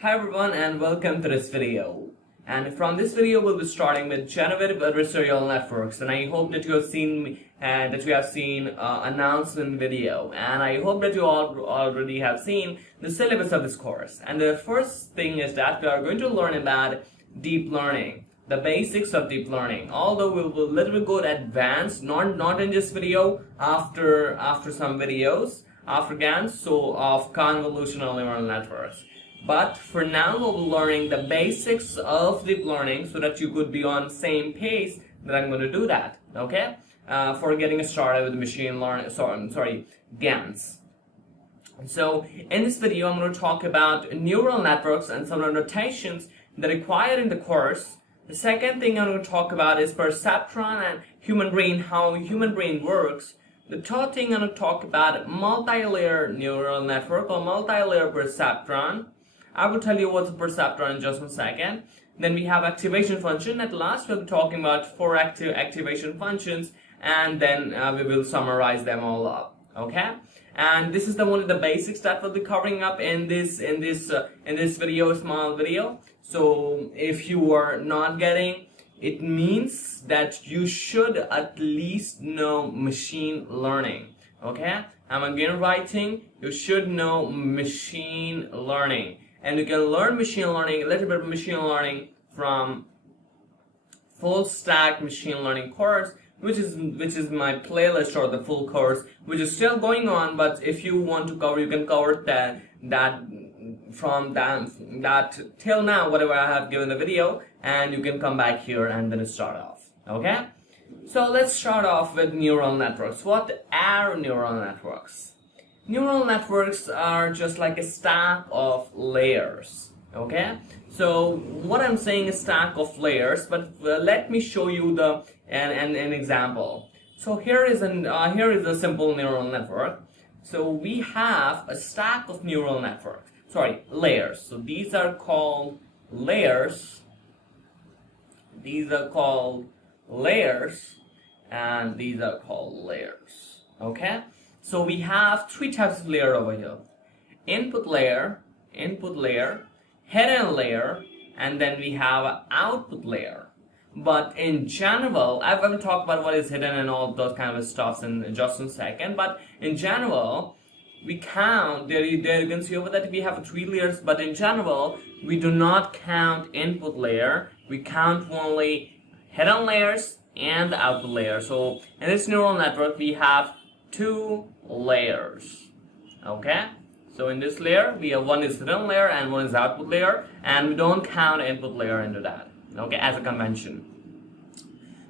Hi everyone and welcome to this video. And from this video we'll be starting with generative adversarial networks, and I hope that you have seen announcement video, and I hope that you all already have seen the syllabus of this course. And the first thing is that we are going to learn about deep learning, the basics of deep learning. Although we will a little bit go advanced, not in this video, after some videos after GANS, so of convolutional neural networks. But for now, we'll be learning the basics of deep learning so that you could be on the same pace that I'm going to do that, okay? For getting started with machine learning, GANS. So in this video, I'm going to talk about neural networks and some of the notations that are required in the course. The second thing I'm going to talk about is perceptron and human brain, how human brain works. The third thing I'm going to talk about multi-layer neural network or multi-layer perceptron. I will tell you what's a perceptron in just a second. Then we have activation function. At last, we'll be talking about 4 activation functions, and then we will summarize them all up. Okay? And this is only the basics that we'll be covering up in this video, small video. So if you are not getting, it means that you should at least know machine learning. Okay? I'm again writing. You should know machine learning. And you can learn machine learning, a little bit of machine learning from full stack machine learning course, which is my playlist or the full course, which is still going on. But if you want to cover, you can cover that till now, whatever I have given the video, and you can come back here and then start off. Okay? So let's start off with neural networks. What are neural networks? Neural networks are just like a stack of layers, okay? So what I'm saying is stack of layers, but let me show you an example. So here is a simple neural network. So we have a stack of neural networks. Layers. So these are called layers. These are called layers, and these are called layers. Okay? So we have 3 types of layer over here: input layer, hidden layer, and then we have output layer. But in general, I will talk about what is hidden and all those kind of stuffs in just a second. But in general, we count there. You can see over that we have 3 layers. But in general, we do not count input layer. We count only hidden layers and the output layer. So in this neural network, we have 2 layers. Okay, so in this layer we have one is hidden layer and one is output layer, and we don't count input layer into that, okay, as a convention.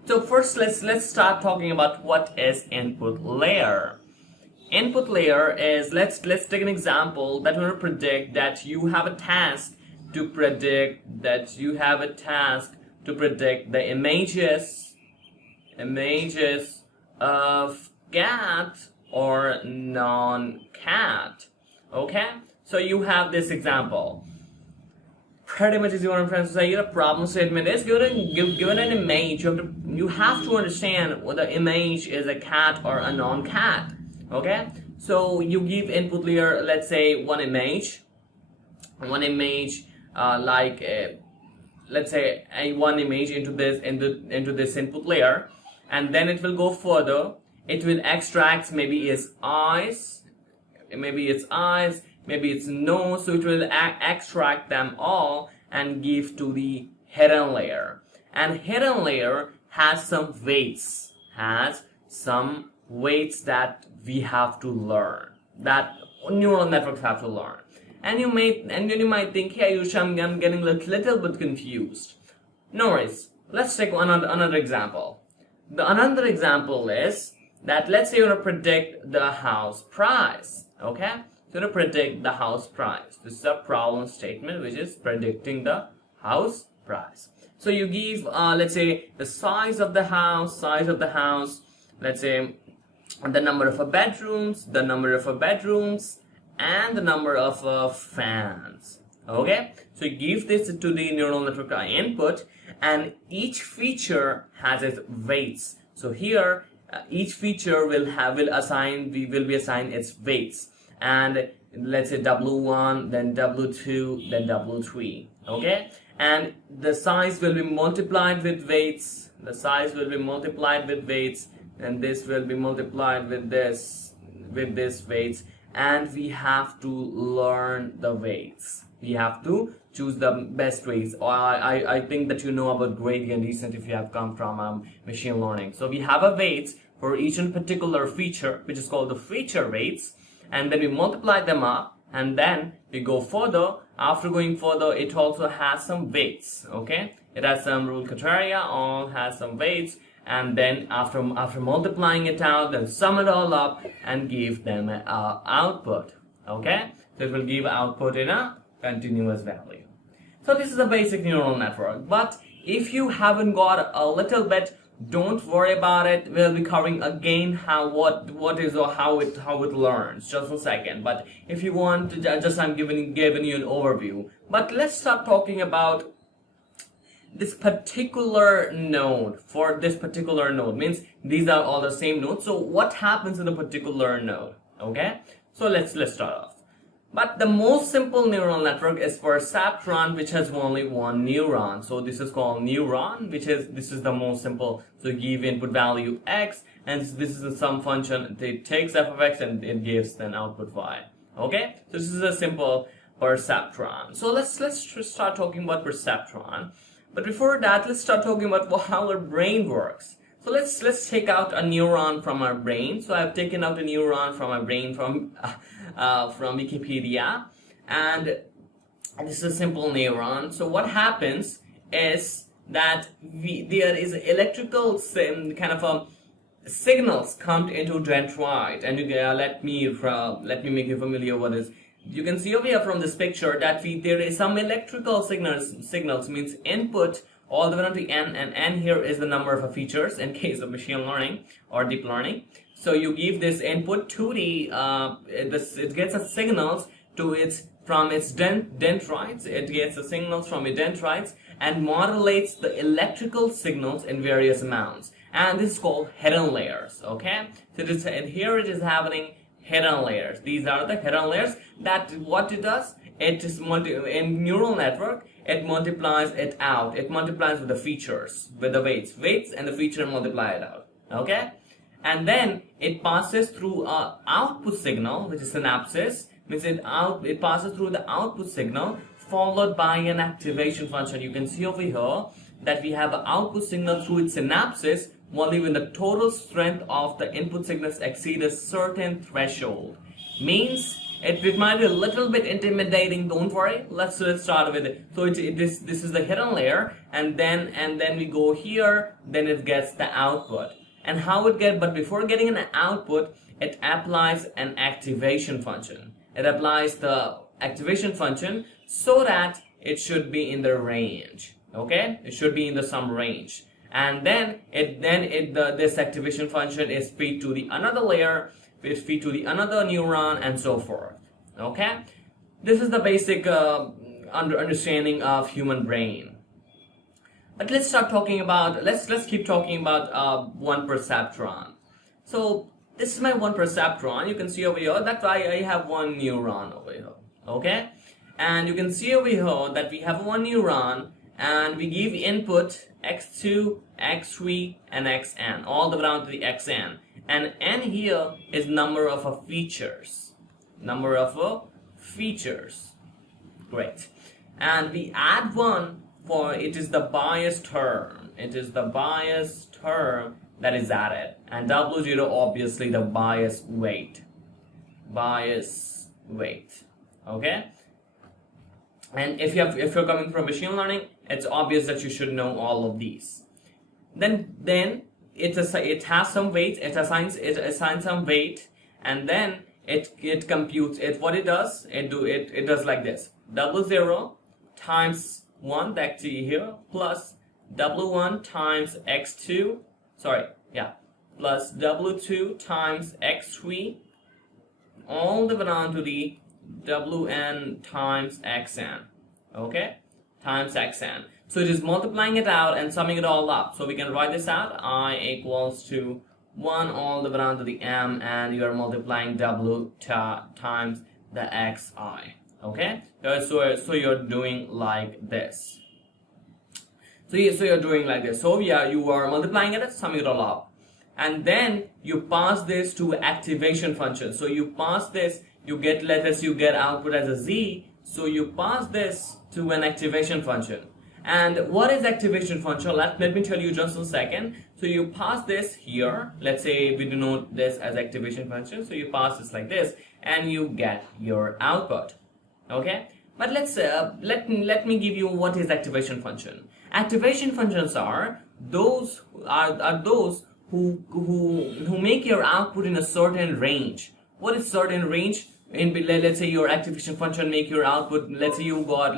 So first let's start talking about what is input layer. Input layer is, let's take an example that will predict that you have a task to predict the images of cat or non-cat. Okay, so you have this example. Pretty much is what I'm trying to say. Your problem statement is given an image. You have to understand whether the image is a cat or a non-cat. Okay, so you give input layer, let's say one image, let's say one image into this input layer, and then it will go further. It will extract maybe its eyes, maybe its nose. So it will extract them all and give to the hidden layer. And hidden layer has some weights, that we have to learn, that neural networks have to learn. And you might think, hey, I'm getting a little bit confused. No worries. Let's take another example. Another example is that let's say you want to predict the house price. Okay, so to predict the house price, this is a problem statement which is predicting the house price. So you give let's say the size of the house, let's say the number of bedrooms, and the number of fans. Okay, so you give this to the neural network input, and each feature has its weights. So here each feature will be assigned its weights, and let's say W1, then W2, then W3, okay? And the size will be multiplied with weights, the size will be multiplied with weights, and this will be multiplied with this weights, and we have to learn the weights. We have to choose the best weights. I think that you know about gradient descent if you have come from machine learning. So we have a weights for each and particular feature, which is called the feature weights, and then we multiply them up, and then we go further. After going further, it also has some weights, okay? It has some rule criteria, all has some weights, and then after multiplying it out, then sum it all up and give them an output, okay? So it will give output in a continuous value. So this is a basic neural network, but if you haven't got a little bit, don't worry about it. We'll be covering again what is or how it learns. Just a second. But if you want to, just I'm giving you an overview. But let's start talking about this particular node. For this particular node means these are all the same nodes. So what happens in a particular node? Okay. So let's start off. But the most simple neural network is Perceptron, which has only one neuron. So this is called neuron, this is the most simple. So give input value x, and this is some function. It takes f of x and it gives then output y. Okay, so this is a simple Perceptron. So let's start talking about Perceptron. But before that, let's start talking about how our brain works. So let's take out a neuron from our brain. So I've taken out a neuron from my brain from Wikipedia, and this is a simple neuron. So what happens is that there is electrical kind of signals come into dendrite, and let me make you familiar with this. You can see over here from this picture that there is some electrical signals means input all the way down to n, and n here is the number of features in case of machine learning or deep learning. So you give this input to the it gets a signals from its dendrites. It gets the signals from its dendrites and modulates the electrical signals in various amounts. And this is called hidden layers. Okay, so here it is happening hidden layers. These are the hidden layers. That what it does. It is in neural network. It multiplies it out. It multiplies with the features, with the weights, and the feature multiply it out. Okay. And then it passes through a output signal, which is synapses. Means it passes through the output signal followed by an activation function. You can see over here that we have an output signal through its synapses only when the total strength of the input signals exceed a certain threshold. Means it might be a little bit intimidating. Don't worry. Let's start with it. So this is the hidden layer, and then we go here. Then it gets the output. And how it gets, but before getting an output, it applies an activation function. It applies the activation function so that it should be in the range. Okay, it should be in the some range. And then this activation function is fed to the another layer, is fed to the another neuron, and so forth. Okay, this is the basic understanding of human brain. But let's start talking about, let's keep talking about one perceptron. So this is my one perceptron. You can see over here that I have one neuron over here. Okay, and you can see over here that we have one neuron, and we give input x2, x3, and xn, all the way down to the xn. And n here is number of features. Number of features. Great. And we add one for it is the bias term. It is the bias term that is added. And W0 obviously the bias weight. Bias weight. Okay? And if you're coming from machine learning, it's obvious that you should know all of these. Then it has some weight. It assigns some weight, and then it computes it. What it does, it does like this: W0 times 1, that here, plus W1 times x2. Plus W2 times x3, all the way down to the Wn times xn. Okay, times xn. So it is multiplying it out and summing it all up. So we can write this out: I equals to 1 all the way down to the m, and you are multiplying w times the xi. Okay, so you're doing like this. So you're doing like this. So yeah, you are multiplying it, summing it all up, and then you pass this to activation function. So you pass this, you get, let us you get output as a z. So you pass this to an activation function. And what is activation function? Let me tell you just a second. So you pass this here. Let's say we denote this as activation function. So you pass this like this, and you get your output. Okay. But let me give you what is activation function. Activation functions are those who make your output in a certain range. What is certain range? Let's say your activation function make your output. Let's say you got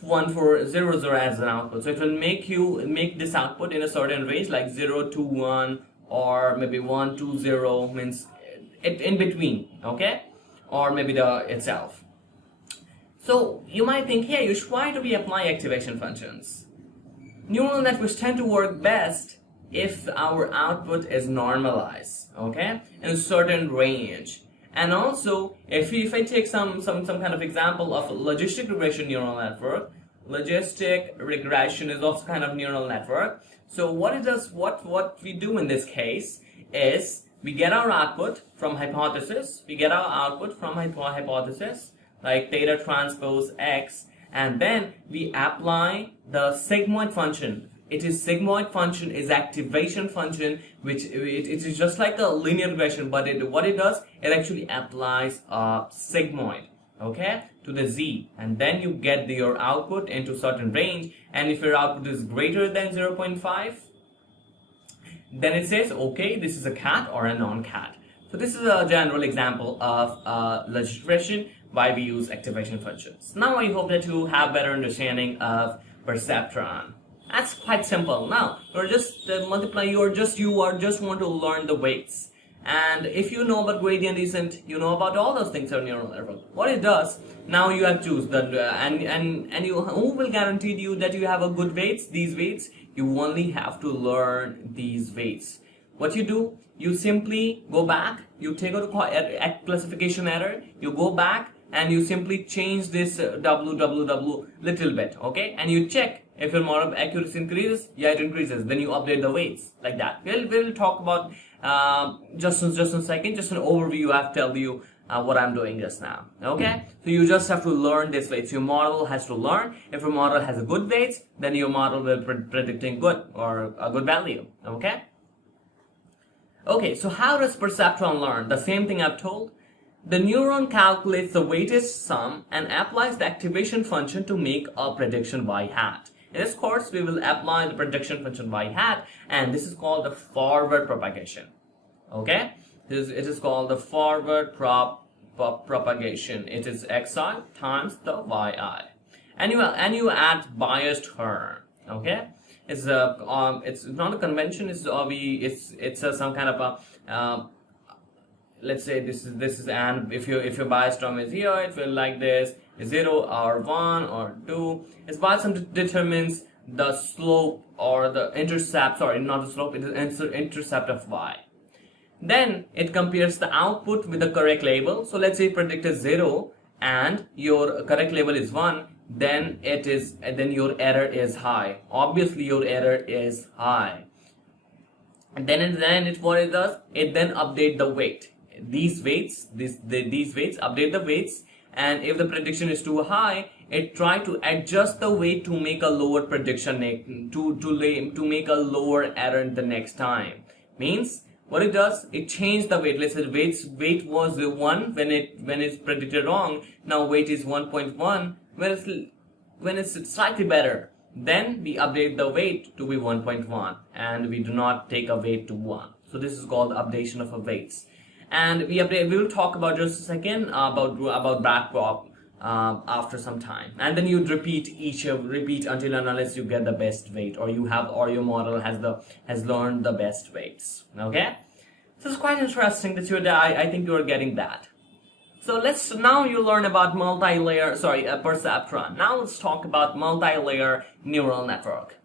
1400 as an output. So it will make this output in a certain range, like 0 to 1, or maybe 1 to 0, means it in between. Okay, or maybe the itself. So you might think, hey, you should try to apply activation functions. Neural networks tend to work best if our output is normalized, okay, in a certain range. And also, if I take some kind of example of logistic regression neural network, logistic regression is also kind of neural network. So what it does, what we do in this case is we get our output from hypothesis, like theta transpose x, and then we apply the sigmoid function. Sigmoid function is activation function, which it is just like a linear regression, but what it does, it actually applies a sigmoid, okay, to the z, and then you get your output into certain range. And if your output is greater than 0.5, then it says, okay, this is a cat or a non-cat. So this is a general example of logistic regression, why we use activation functions. Now I hope that you have better understanding of perceptron. That's quite simple. Now you're just you are just want to learn the weights, and if you know about gradient descent, you know about all those things on neural network. What it does, now you have to choose that, and you, who will guarantee you that you have a good weights? These weights, you only have to learn these weights. What you do, you simply go back, you take out a classification error, you go back and you simply change this www little bit, okay, and you check if your model accuracy increases. Yeah, it increases. Then you update the weights like that. We'll talk about just in a second. Just an overview. I've told you what I'm doing just now. Okay, so you just have to learn this weights. Your model has to learn. If your model has a good weights, then your model will predicting good or a good value. Okay. Okay, so how does perceptron learn? The same thing I've told. The neuron calculates the weighted sum and applies the activation function to make a prediction y hat. In this course, we will apply the prediction function y hat, and this is called the forward propagation. Okay, it is called the forward propagation. It is xi times the yi, and you add biased term. Okay, it's not a convention. It's some kind of a let's say this is, and if your bias term is here, it will like this, 0 or 1 or 2. Its bias term determines the slope or the intercept, sorry, not the slope, it is intercept of y. Then it compares the output with the correct label. So let's say predict is 0 and your correct label is 1, then your error is high. Obviously your error is high. And then what it does, it then update the weight. These weights update the weights, and if the prediction is too high, it try to adjust the weight to make a lower prediction, to make a lower error the next time. Means what it does, it changed the weight. Let's say weight was 1 when it's predicted wrong. Now weight is 1.1 when it's slightly better. Then we update the weight to be 1.1, and we do not take a weight to 1. So this is called updation of a weights. And we will talk about just a second about Backprop after some time, and then you repeat until and unless you get the best weight, or your model has learned the best weights. Okay, so it's quite interesting that I think you're getting that. So now you learn about perceptron. Now let's talk about multi-layer neural network.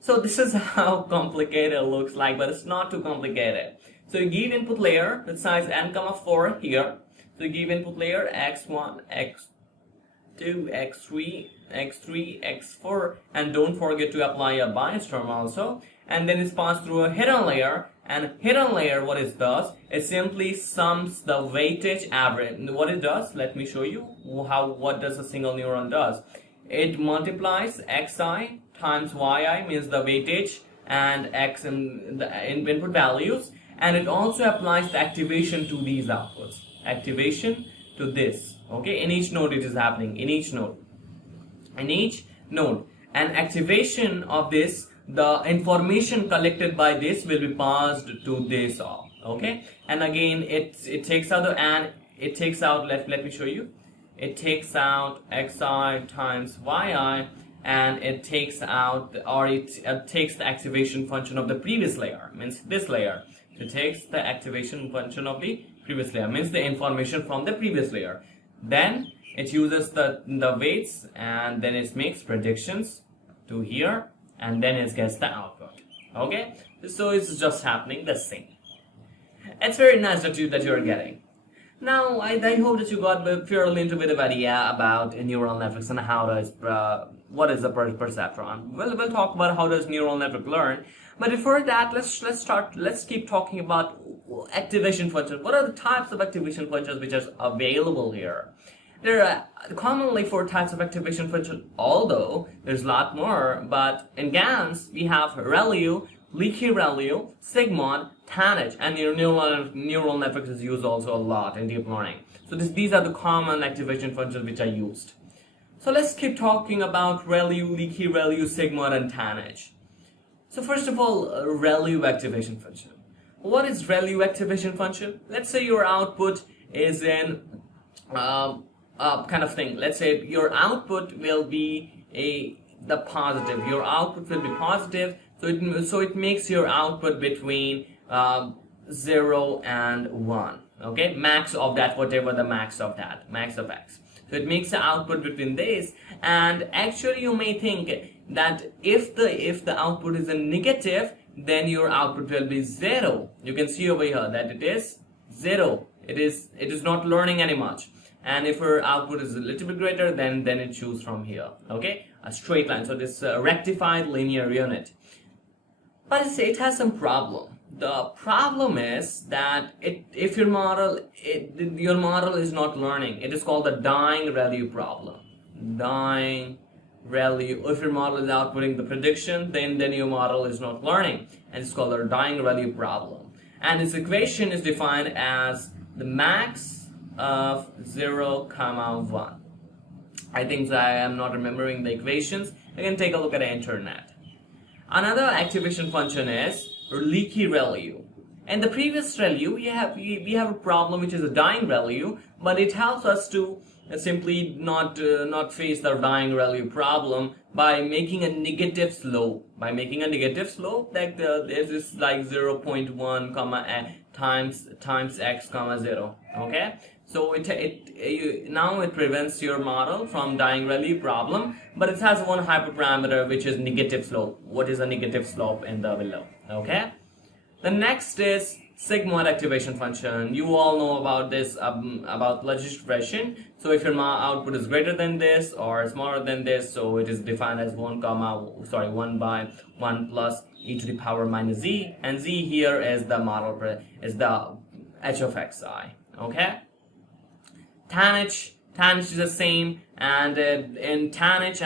So this is how complicated it looks like, but it's not too complicated. So you give input layer with size n, 4 here. So you give input layer x1, x2, x3, x3, x4, and don't forget to apply a bias term also. And then it's passed through a hidden layer, and hidden layer, what it does, it simply sums the weightage average. What it does, let me show you what does a single neuron does. It multiplies xi times yi, means the weightage, and x in the input values, and it also applies the activation to these outputs. Activation to this, okay? In each node it is happening, in each node. And activation of this, the information collected by this will be passed to this all, okay? And again, it takes out let me show you. It takes out xi times yi, and it takes out, or it takes the activation function of the previous layer, means this layer. So it takes the activation function of the previous layer, means the information from the previous layer. Then it uses the weights, and then it makes predictions to here, and then it gets the output. Okay, so it's just happening the same. It's very nice that you're getting. Now I hope that you got a fairly little bit of idea about neural networks and how does what is a perceptron. We'll talk about how does neural network learn. But before that, let's keep talking about activation functions. What are the types of activation functions which are available here? There are commonly 4 types of activation functions, although there's a lot more. But in GANS, we have ReLU, Leaky ReLU, Sigmoid, Tanh, and neural networks is used also a lot in deep learning. So these are the common activation functions which are used. So let's keep talking about ReLU, Leaky ReLU, Sigmoid, and Tanh. So first of all, ReLU activation function. What is ReLU activation function? Let's say your output is in kind of thing. Let's say your output will be the positive. Your output will be positive, so it makes your output between 0 and 1. Okay, max of that, whatever the max of that, max of x. So it makes the output between this, and actually you may think that if the output is a negative, then your output will be 0. You can see over here that it is 0. It is not learning any much. And if your output is a little bit greater, then it choose from here. Okay, a straight line. So this rectified linear unit. But it has some problem. The problem is that if your model is not learning, it is called the dying ReLU problem. Dying ReLU. If your model is outputting the prediction, then your model is not learning, and it's called a dying ReLU problem. And its equation is defined as the max of 0, 1. I think I am not remembering the equations. You can take a look at the internet. Another activation function is Leaky ReLU. In the previous ReLU, we have a problem which is a dying ReLU, but it helps us to simply not face the dying ReLU problem by making a negative slope. By making a negative slope, like there's this like 0.1 times x, 0. Okay, so now it prevents your model from dying ReLU problem, but it has one hyperparameter which is negative slope. What is a negative slope in the below? Okay, the next is Sigmoid activation function. You all know about this, about logistic regression. So if your output is greater than this or smaller than this, so it is defined as 1 by 1 plus e to the power minus z, and z here is the model, is the h of xi. Okay, Tanh is the same, and in Tanh and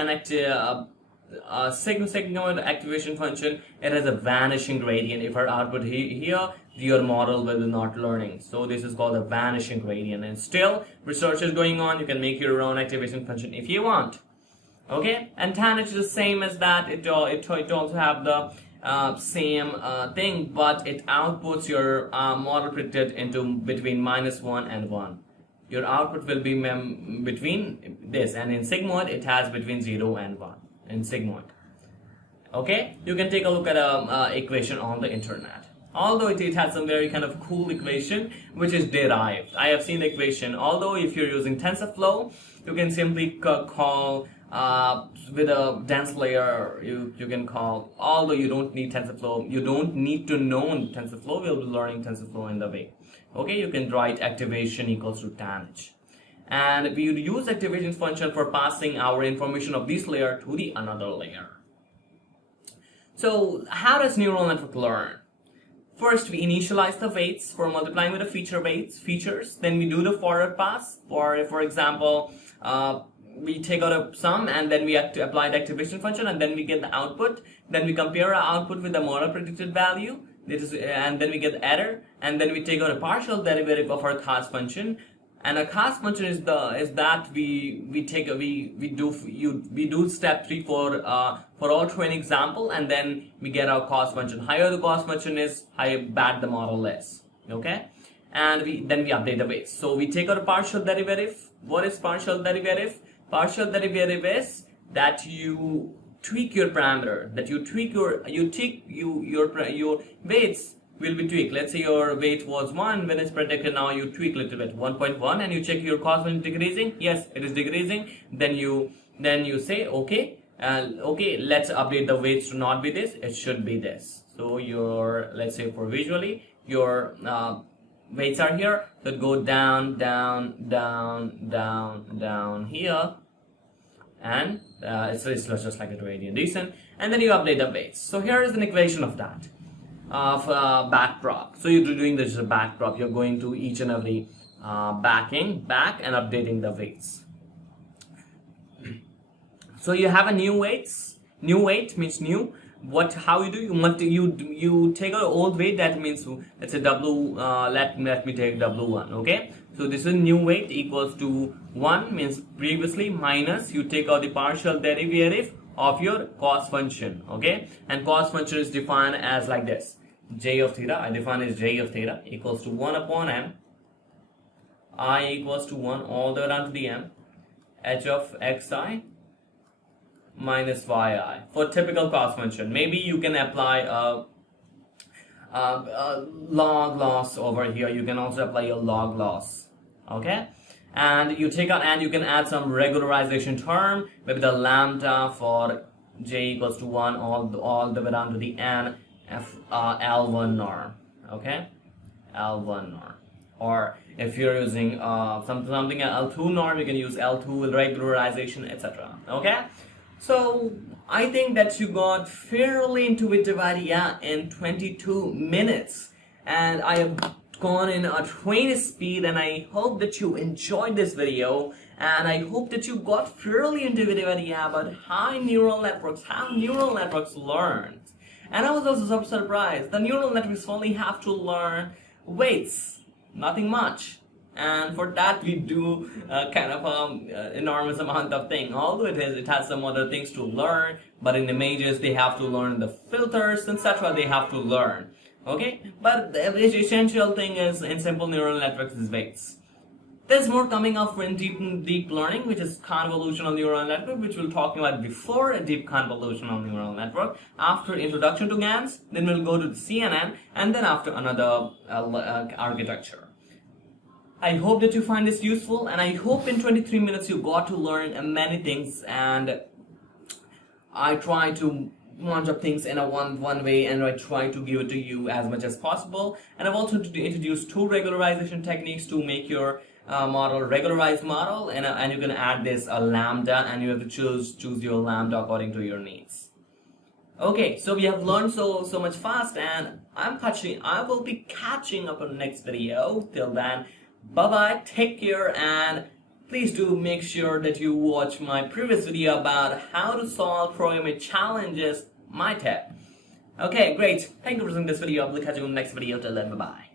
Sigmoid activation function, it has a vanishing gradient. If our output here, your model will be not learning. So this is called a vanishing gradient, and still research is going on. You can make your own activation function if you want. Okay, and Tanh is the same as that. It also have the same thing, but it outputs your model predicted into between -1 and 1. Your output will be between this, and in Sigmoid it has between 0 and 1 in Sigmoid. Okay, you can take a look at a equation on the internet. Although it has some very kind of cool equation which is derived. I have seen the equation. Although if you're using TensorFlow, you can simply call with a dense layer. You can call. Although you don't need TensorFlow, you don't need to know TensorFlow. We'll be learning TensorFlow in the way. Okay, you can write activation equals to Tanh. And we use activation function for passing our information of this layer to the another layer. So how does neural network learn? First, we initialize the weights for multiplying with the features. Then we do the forward pass. For example, we take out a sum and then we have to apply the activation function and then we get the output. Then we compare our output with the model predicted value. And then we get the error. And then we take out a partial derivative of our cost function. And a cost function is that we do step 3 for all training example, and then we get our cost function. Higher the cost function is, higher bad the model is. Okay, and then we update the weights. So we take out a partial derivative. What is partial derivative? Partial derivative is that you tweak your parameter, that you tweak your weights will be tweaked. Let's say your weight was 1 when it's predicted, now you tweak a little bit 1.1 and you check your cost when it's decreasing. Yes, it is decreasing. Then you say okay, let's update the weights to not be this, it should be this. So your, let's say for visually, your weights are here, so it go down here, and it's just like a gradient descent, and then you update the weights. So here is an equation of that, of backprop. So you're doing this as a backprop. You're going to each and every back and updating the weights. So you have a new weights. New weight means new. How you do? You take an old weight. That means let's say W. Let me take W1. Okay. So this is new weight equals to 1 means previously minus you take out the partial derivative of your cost function. Okay. And cost function is defined as like this. J of theta, I define as J of theta equals to 1 upon m, I equals to 1 all the way down to the m, h of xi minus yi for typical cost function. Maybe you can apply a log loss over here. You can also apply a log loss. Okay, and you take out and you can add some regularization term, maybe the lambda for j equals to 1 all the way down to the n. L1 norm, okay, L1 norm, or if you're using something L2 norm, you can use L2 with regularization, etc. Okay, so I think that you got fairly intuitive idea in 22 minutes, and I have gone in a train speed, and I hope that you enjoyed this video, and I hope that you got fairly intuitive idea about how neural networks learn. And I was also so surprised. The neural networks only have to learn weights, nothing much. And for that we do kind of enormous amount of thing. Although it has some other things to learn, but in images they have to learn the filters, etc. They have to learn. Okay, but the essential thing is in simple neural networks is weights. There's more coming up in deep learning, which is convolutional neural network, which we'll talk about before a deep convolutional neural network. After introduction to GANS, then we'll go to the CNN, and then after another architecture. I hope that you find this useful, and I hope in 23 minutes you got to learn many things, and I try to bunch of things in a one way, and I try to give it to you as much as possible. And I've also introduced 2 regularization techniques to make your model regularized model, and you can add this a lambda, and you have to choose your lambda according to your needs. Okay, so we have learned so much fast, and I will be catching up on the next video. Till then, bye bye, take care, and please do make sure that you watch my previous video about how to solve programming challenges, my tip. Okay, great. Thank you for watching this video. I'll catch you in the next video. Till then, bye bye.